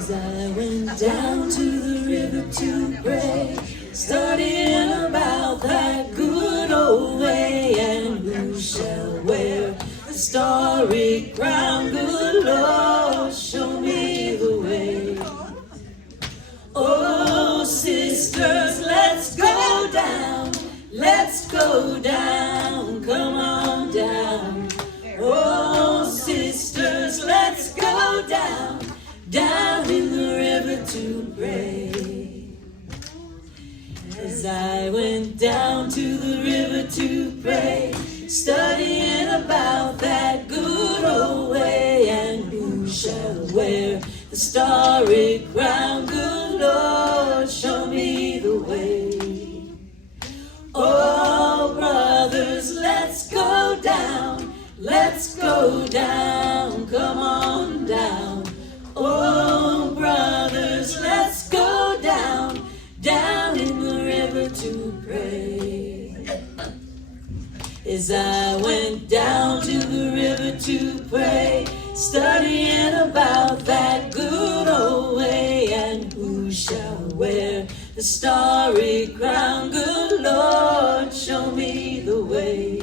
As I went down to the river to pray, studying about that good old way, and who shall wear the starry crown? Good Lord, show me the way. Oh, sisters, let's go down, let's go down, come on down. Oh, sisters, let's go down, down in the river to pray. As I went down to the river to pray, studying about that good old way, and who shall wear the starry crown? Good Lord, show me the way. Oh, brothers, let's go down, let's go down, come on down. Oh, brothers, let's go down, down in the river to pray. As I went down to the river to pray, studying about that good old way, and who shall wear the starry crown? Good Lord, show me the way.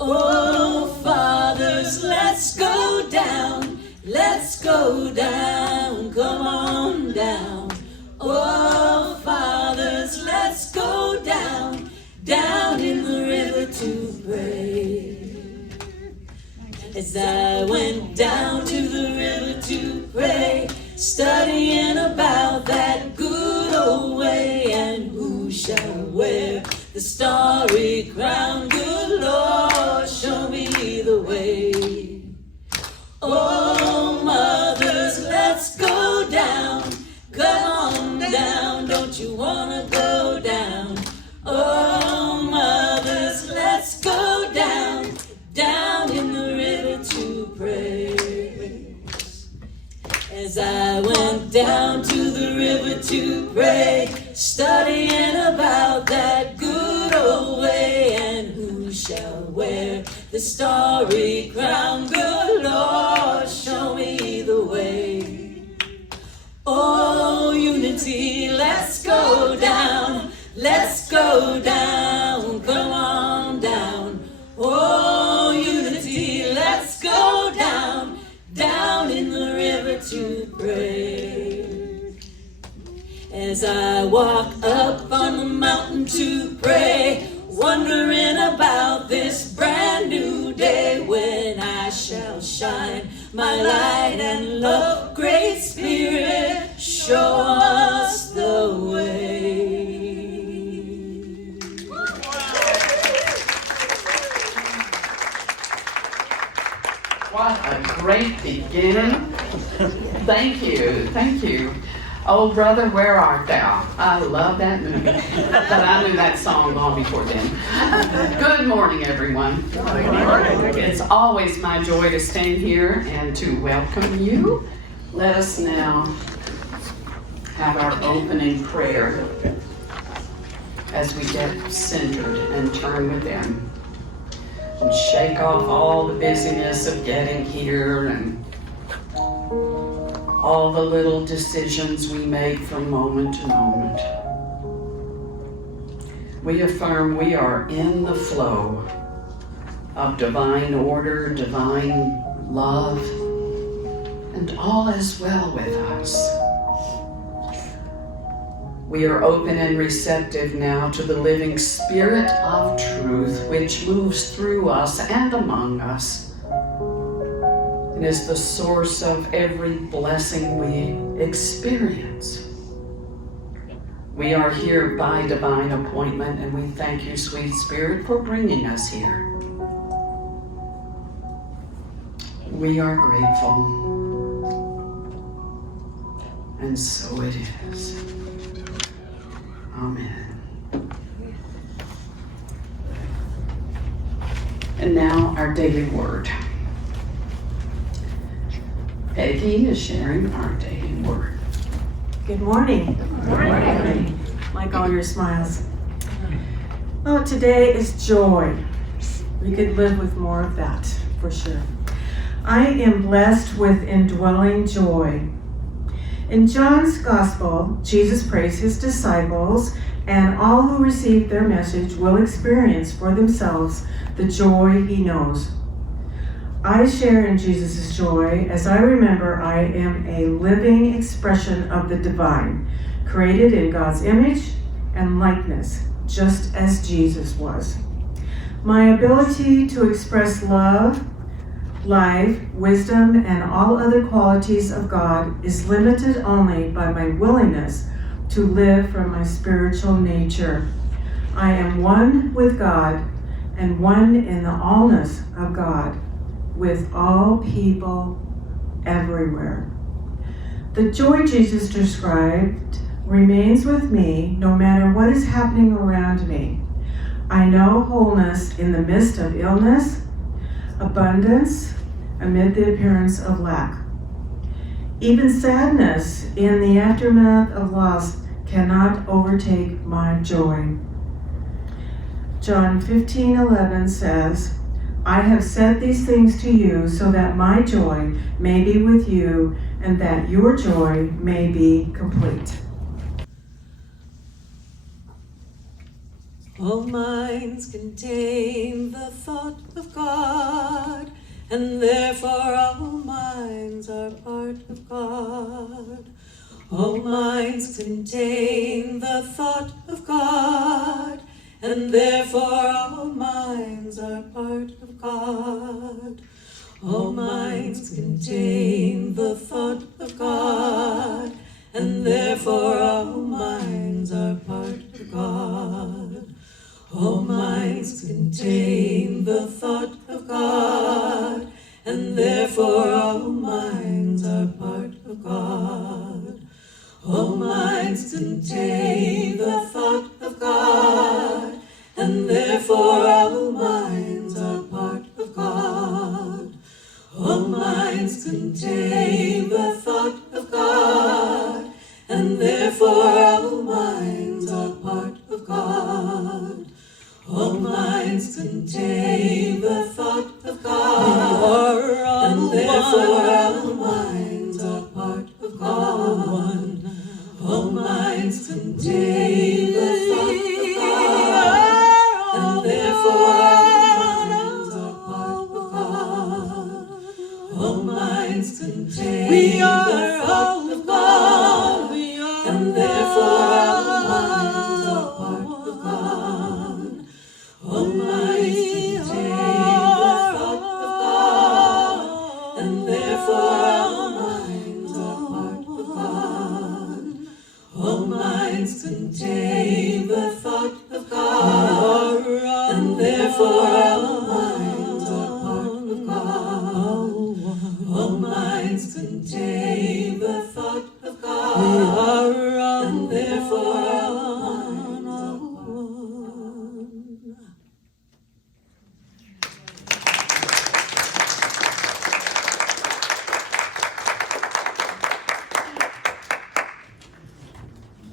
Oh, fathers, let's go down, let's go down, come on down. Oh, fathers, let's go down, down in the river to pray. As I went down to the river to pray, studying about that good old way, and who shall wear the starry crown? Good Lord, show me the way. Oh, mothers, let's go down, come on down, don't you wanna go down? Oh, mothers, let's go down, down in the river to pray. As I went down to the river to pray, studying about that good old way, and who shall wear the starry crown? Good Lord, show me the way. Oh, unity, let's go down, let's go down, come on down. Oh, unity, let's go down, down in the river to pray. As I walk up on the mountain to pray, wondering about this brand new day, when I shall shine my light and love. Great Spirit, show us the way. What a great beginning. Thank you, thank you. Oh, brother, where art thou? I love that movie. But I knew that song long before then. Good morning, everyone. Good morning. It's always my joy to stand here and to welcome you. Let us now have our opening prayer as we get centered and turn within. And shake off all the busyness of getting here and all the little decisions we make from moment to moment. We affirm we are in the flow of divine order, divine love, and all is well with us. We are open and receptive now to the living Spirit of truth, which moves through us and among us, and is the source of every blessing we experience. We are here by divine appointment, and we thank you, sweet Spirit, for bringing us here. We are grateful, and so it is. Amen. And now our daily word. Peggy is sharing our daily word. Good morning. Good morning. Like all your smiles. Oh, today is joy. We could live with more of that, for sure. I am blessed with indwelling joy. In John's Gospel, Jesus prays his disciples, and all who receive their message will experience for themselves the joy he knows. I share in Jesus' joy as I remember I am a living expression of the divine, created in God's image and likeness, just as Jesus was. My ability to express love, life, wisdom, and all other qualities of God is limited only by my willingness to live from my spiritual nature. I am one with God and one in the allness of God, with all people everywhere. The joy Jesus described remains with me no matter what is happening around me. I know wholeness in the midst of illness, abundance amid the appearance of lack. Even sadness in the aftermath of loss cannot overtake my joy. John 15:11 says, I have said these things to you so that my joy may be with you and that your joy may be complete. All minds contain the thought of God, and therefore all minds are part of God. All minds contain the thought of God, and therefore all minds are part of God. All minds contain the thought of God, and therefore all minds are part of God. All minds contain the thought of God, and therefore all minds are part of God. All minds contain the thought of God, and therefore all minds are part of God. All minds contain the thought of God, and therefore all minds are part of God. All minds contain the thought of God, and therefore all minds are part of God. All minds contain the thought of God, and therefore all minds are part of God. All minds contain the thought of God, and therefore all minds are part of God. All minds contain the thought of God, and therefore all minds are part of God. All minds contain the thought of God, and therefore all minds are part of God. All minds contain the thought of God, and therefore all minds are one.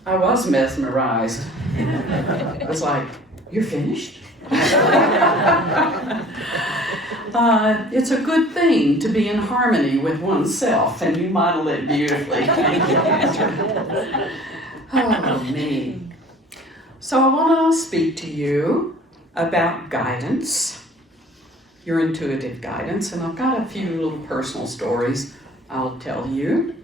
I was mesmerized. I was like, you're finished? It's a good thing to be in harmony with oneself, and you model it beautifully. Thank you, Andrew. Oh, me. So I want to speak to you about guidance, your intuitive guidance, and I've got a few little personal stories I'll tell you.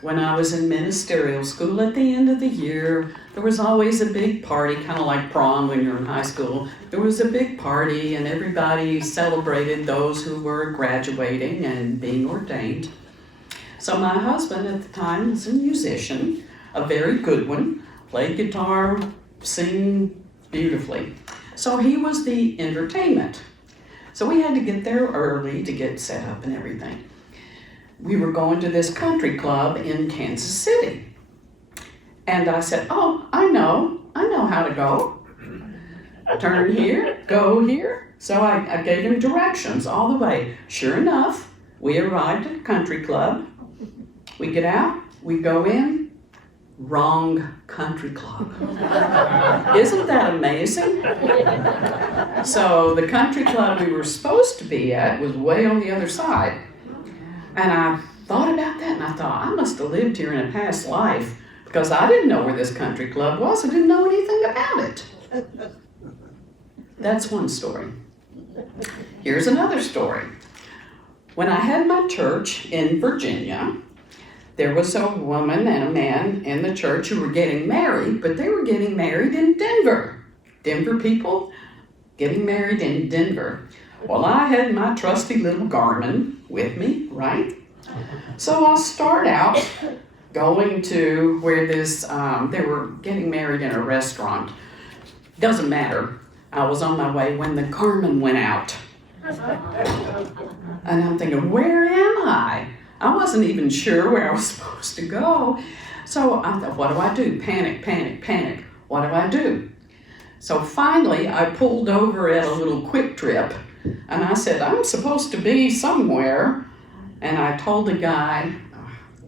When I was in ministerial school at the end of the year, there was always a big party, kind of like prom when you're in high school. There was a big party and everybody celebrated those who were graduating and being ordained. So my husband at the time was a musician, a very good one, played guitar, sang beautifully. So he was the entertainment. So we had to get there early to get set up and everything. We were going to this country club in Kansas City. And I said, oh, I know how to go. Turn here, go here. So I gave him directions all the way. Sure enough, we arrived at a country club. We get out, we go in, wrong country club. Isn't that amazing? So the country club we were supposed to be at was way on the other side. And I thought about that and I thought, I must have lived here in a past life because I didn't know where this country club was. I didn't know anything about it. That's one story. Here's another story. When I had my church in Virginia, there was a woman and a man in the church who were getting married, but they were getting married in Denver. Denver people getting married in Denver. Well, I had my trusty little Garmin with me, right? So I'll start out going to where they were getting married in a restaurant. Doesn't matter. I was on my way when the Garmin went out. And I'm thinking, where am I? I wasn't even sure where I was supposed to go. So I thought, what do I do? Panic, panic, panic. What do I do? So finally, I pulled over at a little Quick Trip, and I said, I'm supposed to be somewhere. And I told the guy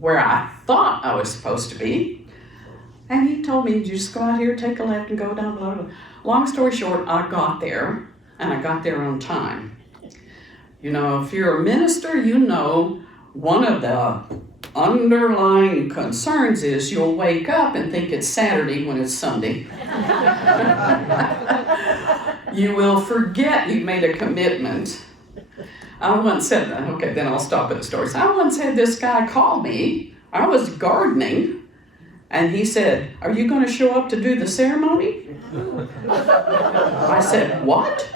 where I thought I was supposed to be. And he told me, just go out here, take a left, and go down below. Long story short, I got there, and I got there on time. You know, if you're a minister, you know one of the underlying concerns is you'll wake up and think it's Saturday when it's Sunday. You will forget you made a commitment. I once said, okay, then I'll stop at the stories. I once had this guy call me. I was gardening, and he said, are you going to show up to do the ceremony? I said, what?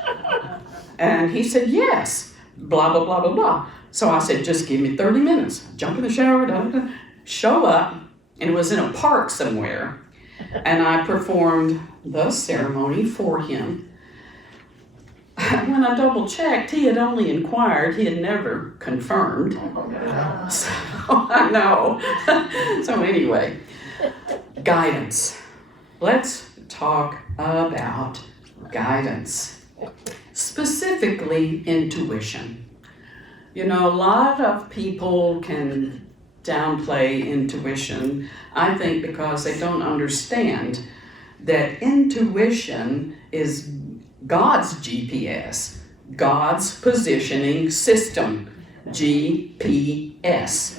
And he said, yes. Blah, blah, blah, blah, blah. So I said, just give me 30 minutes. Jump in the shower, show up, and it was in a park somewhere. And I performed the ceremony for him. When I double checked, he had only inquired, he had never confirmed. So I know. So anyway, guidance. Let's talk about guidance. Specifically, intuition. You know, a lot of people can downplay intuition, I think, because they don't understand that intuition is God's GPS, God's positioning system, GPS.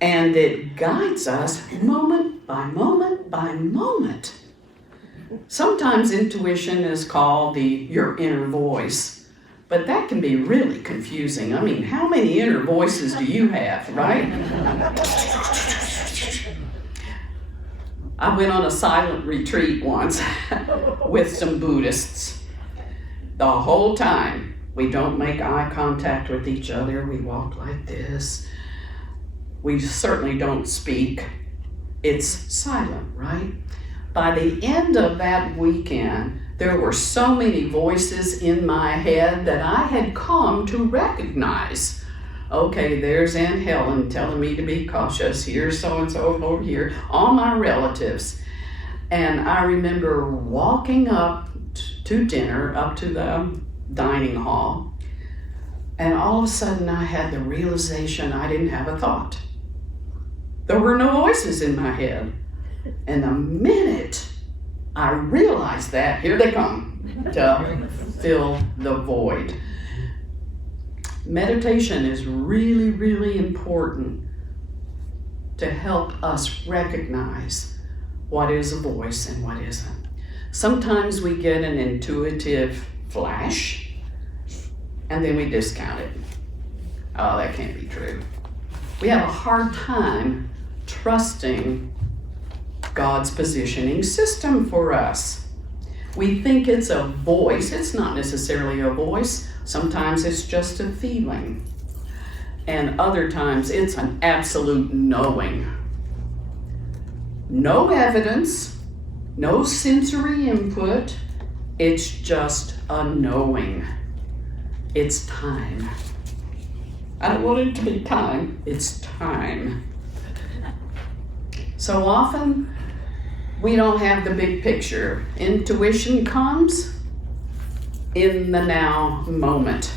And it guides us moment by moment by moment. Sometimes intuition is called your inner voice, but that can be really confusing. I mean, how many inner voices do you have, right? I went on a silent retreat once with some Buddhists. The whole time, we don't make eye contact with each other. We walk like this. We certainly don't speak. It's silent, right? By the end of that weekend, there were so many voices in my head that I had come to recognize. Okay, there's Aunt Helen telling me to be cautious. Here's so-and-so over here, all my relatives. And I remember walking up to dinner, up to the dining hall, and all of a sudden I had the realization I didn't have a thought. There were no voices in my head. And the minute I realized that, here they come to fill the void. Meditation is really, really important to help us recognize what is a voice and what isn't. Sometimes we get an intuitive flash and then we discount it. Oh, that can't be true. We have a hard time trusting God's positioning system for us. We think it's a voice. It's not necessarily a voice. Sometimes it's just a feeling. And other times it's an absolute knowing. No evidence, no sensory input. It's just a knowing. It's time. I don't want it to be time. It's time. So often, we don't have the big picture. Intuition comes in the now moment.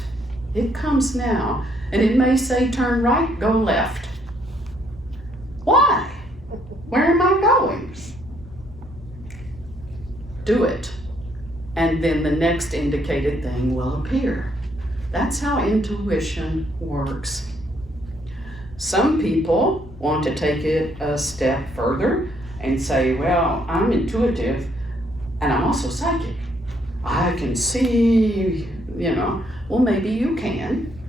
It comes now. And it may say turn right, go left. Why? Where am I going? Do it. And then the next indicated thing will appear. That's how intuition works. Some people want to take it a step further and say, well, I'm intuitive and I'm also psychic. I can see, well, maybe you can.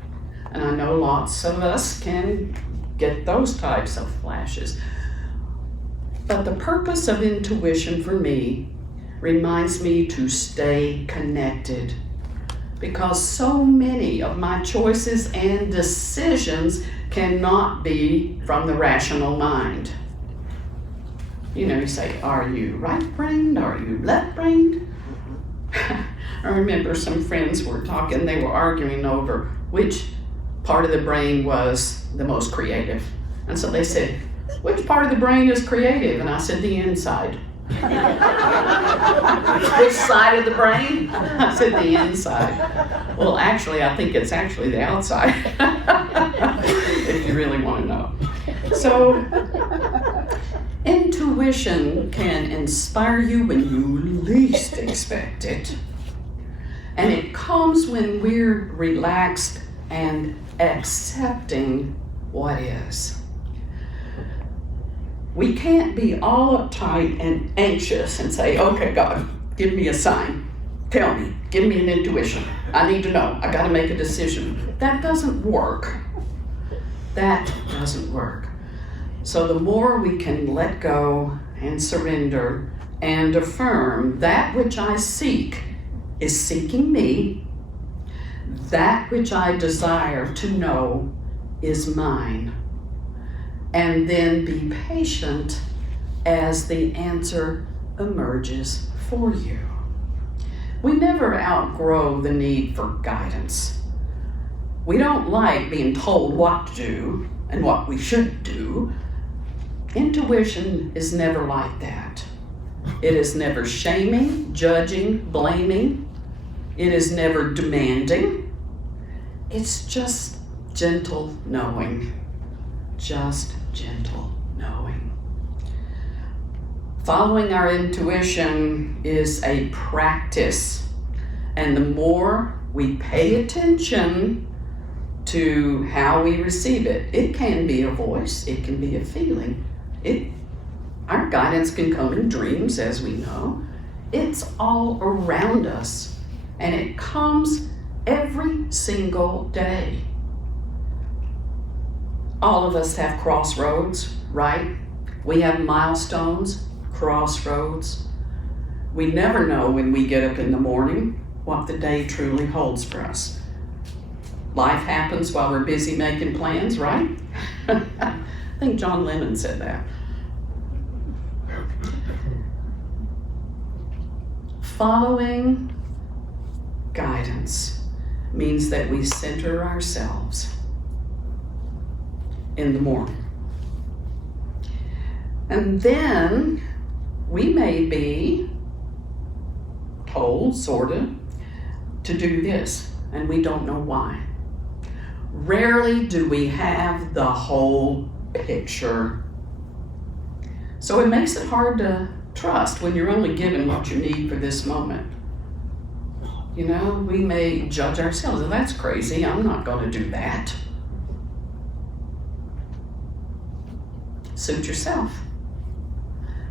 And I know lots of us can get those types of flashes. But the purpose of intuition for me reminds me to stay connected, because so many of my choices and decisions cannot be from the rational mind. You say, are you right-brained? Are you left-brained? I remember some friends were talking, they were arguing over which part of the brain was the most creative. And so they said, which part of the brain is creative? And I said, the inside. Which side of the brain? I said, the inside. Well, actually, I think it's actually the outside, if you really want to know. So, intuition can inspire you when you least expect it. And it comes when we're relaxed and accepting what is. We can't be all uptight and anxious and say, okay, God, give me a sign. Tell me, give me an intuition. I need to know. I got to make a decision. That doesn't work. That doesn't work. So the more we can let go and surrender and affirm that which I seek is seeking me, that which I desire to know is mine. And then be patient as the answer emerges for you. We never outgrow the need for guidance. We don't like being told what to do and what we should do. Intuition is never like that. It is never shaming, judging, blaming. It is never demanding. It's just gentle knowing. Just gentle knowing. Following our intuition is a practice, and the more we pay attention to how we receive it, it can be a voice, it can be a feeling. Our guidance can come in dreams, as we know. It's all around us, and it comes every single day. All of us have crossroads, right? We have milestones, crossroads. We never know when we get up in the morning what the day truly holds for us. Life happens while we're busy making plans, right? I think John Lennon said that. Following guidance means that we center ourselves in the morning. And then we may be told, sort of, to do this, and we don't know why. Rarely do we have the whole picture. So it makes it hard to trust when you're only given what you need for this moment. We may judge ourselves. Oh, that's crazy. I'm not going to do that. Suit yourself.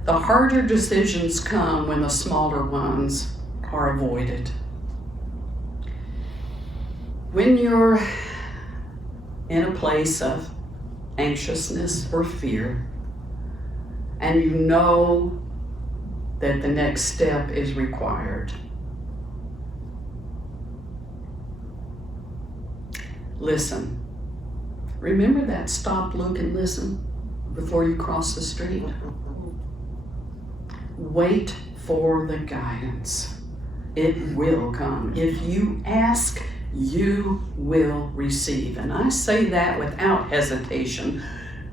The harder decisions come when the smaller ones are avoided. When you're in a place of anxiousness or fear, and you know that the next step is required, listen. Remember that stop, look, and listen before you cross the street? Wait for the guidance. It will come. If you ask, you will receive. And I say that without hesitation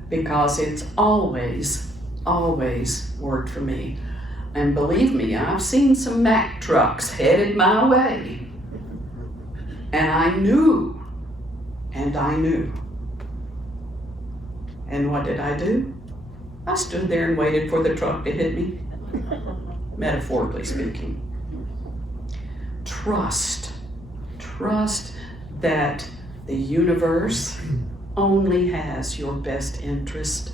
because it's always, always worked for me. And believe me, I've seen some Mack trucks headed my way. And I knew. And what did I do? I stood there and waited for the truck to hit me, metaphorically speaking. Trust that the universe, only has your best interest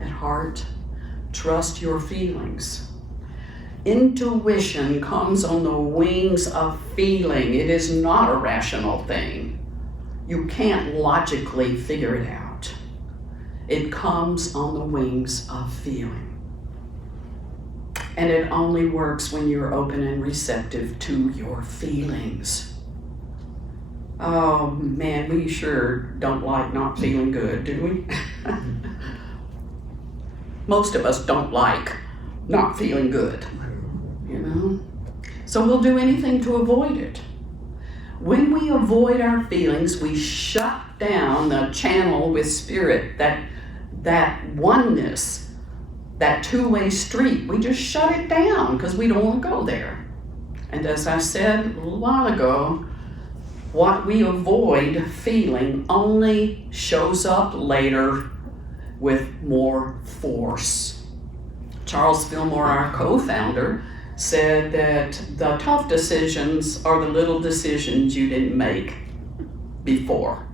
at heart. Trust your feelings. Intuition comes on the wings of feeling. It is not a rational thing. You can't logically figure it out. It comes on the wings of feeling. And it only works when you're open and receptive to your feelings. Oh man, we sure don't like not feeling good, do we? Most of us don't like not feeling good, you know? So we'll do anything to avoid it. When we avoid our feelings, we shut down the channel with spirit, that oneness, that two-way street. We just shut it down because we don't want to go there. And as I said a little while ago, what we avoid feeling only shows up later with more force. Charles Fillmore, our co-founder, said that the tough decisions are the little decisions you didn't make before.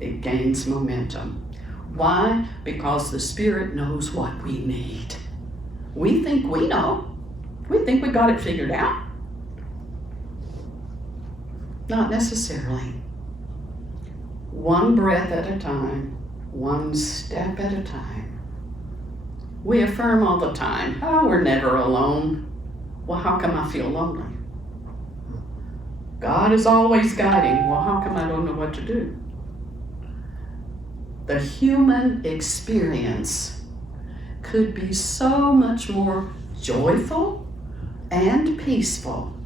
It gains momentum. Why? Because the Spirit knows what we need. We think we know. We think we got it figured out. Not necessarily. One breath at a time, one step at a time. We affirm all the time, oh, we're never alone. Well, how come I feel lonely? God is always guiding. Well, how come I don't know what to do? The human experience could be so much more joyful and peaceful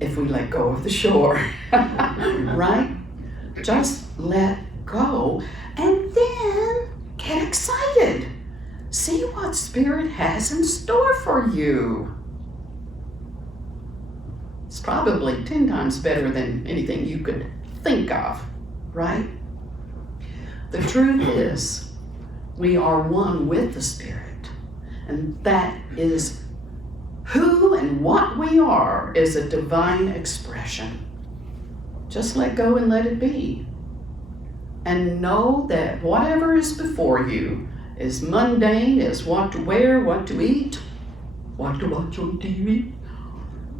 if we let go of the shore, right? Just let go and then get excited. See what Spirit has in store for you. It's probably 10 times better than anything you could think of, right? The truth is, we are one with the Spirit, and that is who and what we are is a divine expression. Just let go and let it be. And know that whatever is before you is mundane, is what to wear, what to eat, what to watch on TV,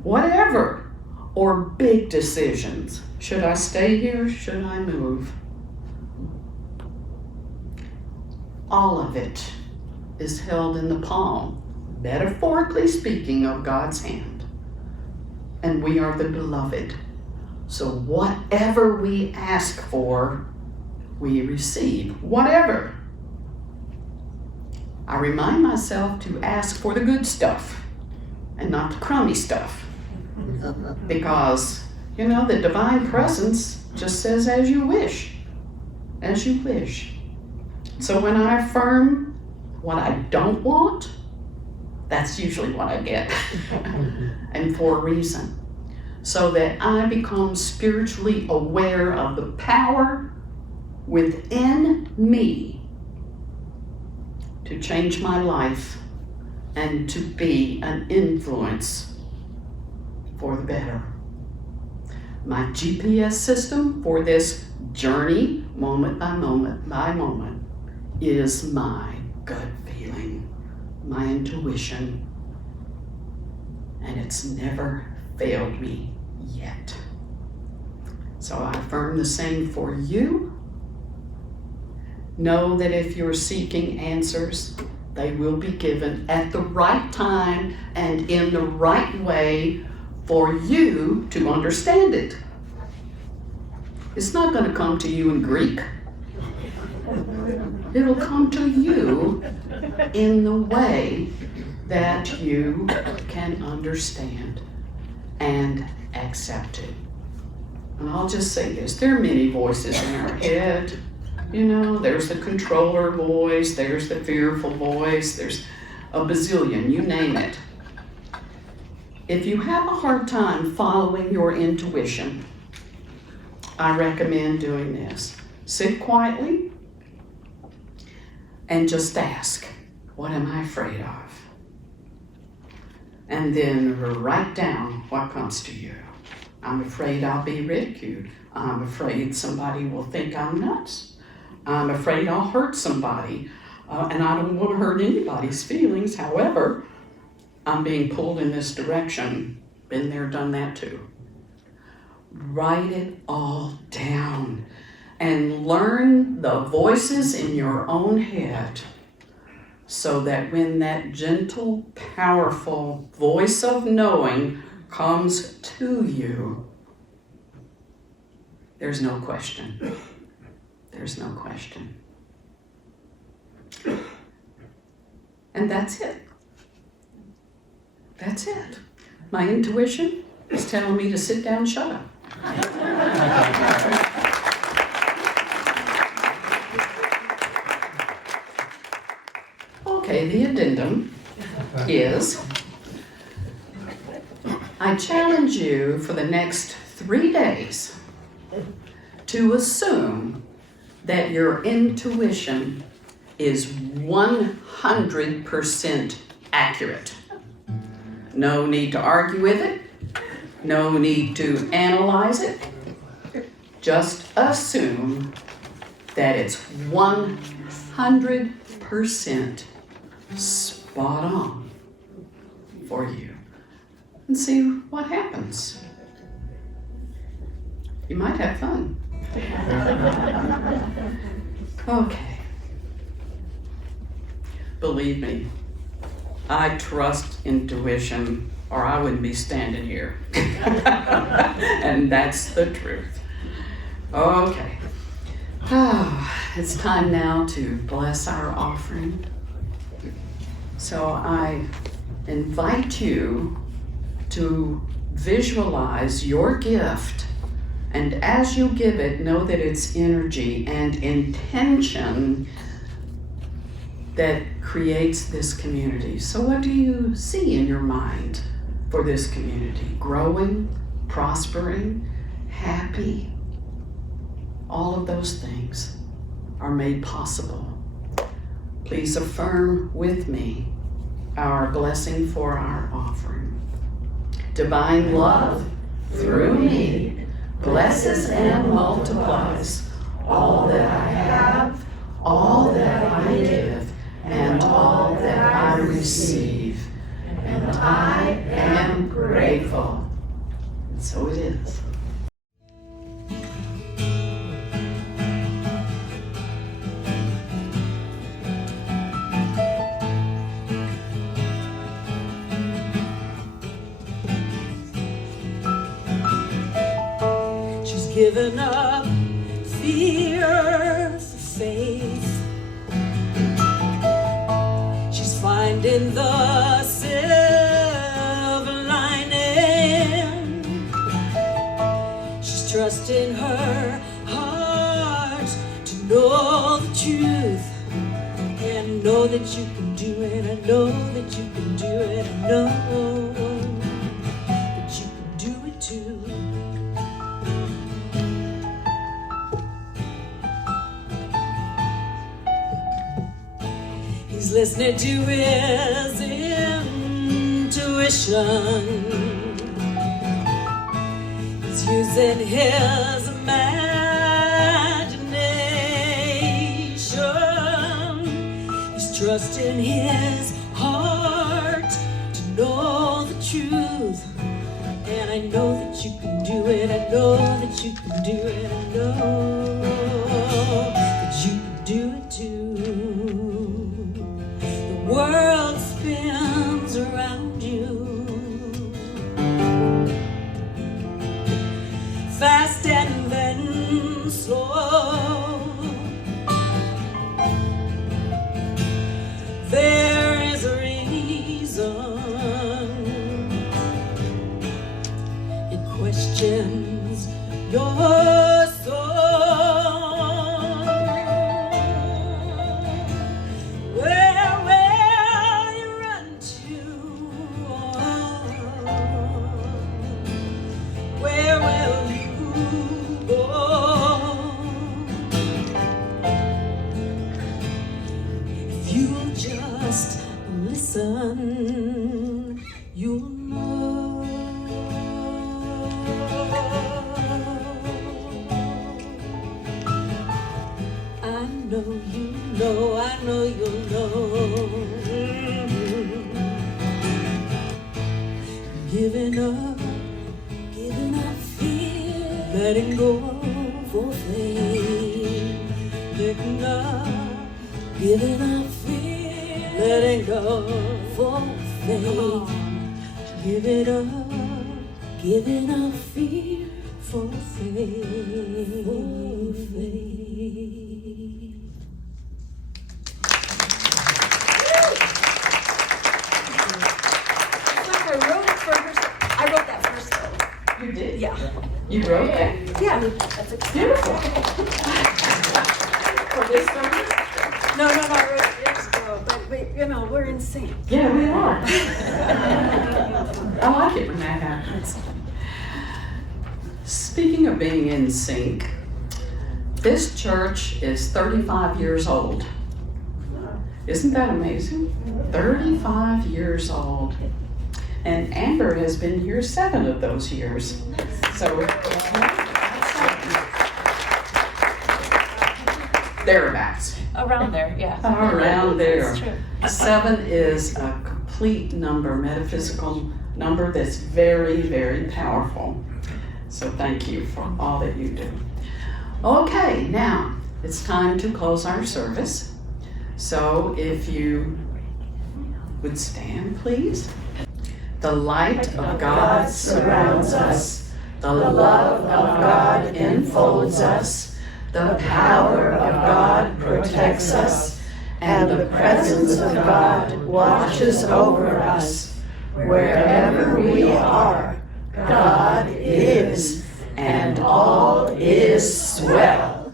whatever, or big decisions. Should I stay here? Should I move? All of it is held in the palm, metaphorically speaking, of God's hand. And we are the beloved. So whatever we ask for, we receive. Whatever. I remind myself to ask for the good stuff and not the crummy stuff. Because, you know, the divine presence just says, as you wish. As you wish. So when I affirm what I don't want, that's usually what I get. And for a reason. So that I become spiritually aware of the power within me to change my life and to be an influence for the better. My GPS system for this journey, moment by moment by moment, is my gut feeling, my intuition, and it's never failed me yet. So I affirm the same for you. Know that if you're seeking answers, they will be given at the right time and in the right way for you to understand it. It's not going to come to you in Greek. It'll come to you in the way that you can understand and accept it. And I'll just say this, there are many voices in our head. You know, there's the controller voice, there's the fearful voice, there's a bazillion, you name it. If you have a hard time following your intuition, I recommend doing this. Sit quietly and just ask, what am I afraid of? And then write down what comes to you. I'm afraid I'll be ridiculed. I'm afraid somebody will think I'm nuts. I'm afraid I'll hurt somebody, and I don't want to hurt anybody's feelings. However, I'm being pulled in this direction. Been there, done that too. Write it all down and learn the voices in your own head so that when that gentle, powerful voice of knowing comes to you, there's no question. There's no question. And that's it. That's it. My intuition is telling me to sit down and shut up. Okay, the addendum is, I challenge you for the next 3 days to assume that your intuition is 100% accurate. No need to argue with it. No need to analyze it. Just assume that it's 100% spot on for you and see what happens. You might have fun. Okay. Believe me, I trust intuition or I wouldn't be standing here. And that's the truth. Okay. It's time now to bless our offering. So I invite you to visualize your gift, and as you give it, know that it's energy and intention that creates this community. So what do you see in your mind for this community? Growing, prospering, happy? All of those things are made possible. Please affirm with me our blessing for our offering. Divine love through me blesses and multiplies all that I have, all that I give, and all that I receive. And I am grateful. And so it is. Given up fear for faith. She's finding the silver lining. She's trusting her heart to know the truth. And I know that you can do it. I know that you can do it. I know that you can do it too. He's listening to his intuition. He's using his imagination. He's trusting his heart to know the truth. And I know that you can do it. I know that you can do it. I know that you can do it too. The world spins around you, fast and then slow. There is a reason. It questions your soul. Where will you run to? Where will you go? If you'll just listen, you'll know. I you'll know. Giving up fear, letting go for faith. Letting up, giving up fear, letting go for faith. Giving up fear for faith. I wrote that first though. You did? Yeah. You wrote that? Yeah. That's a Beautiful. For this service? No, I wrote it years ago, but you know, we're in sync. Yeah, we are. I like it when that happens. Speaking of being in sync, this church is 35 years old. Isn't that amazing? 35 years old. And Amber has been here 7 of those years. So, thereabouts. Around there, yeah. Around there. That's true. 7 is a complete number, metaphysical number that's very, very powerful. So thank you for all that you do. Okay, now it's time to close our service. So if you would stand, please. The light of God surrounds us. The love of God enfolds us. The power of God protects us. And the presence of God watches over us. Wherever we are, God is, and all is well.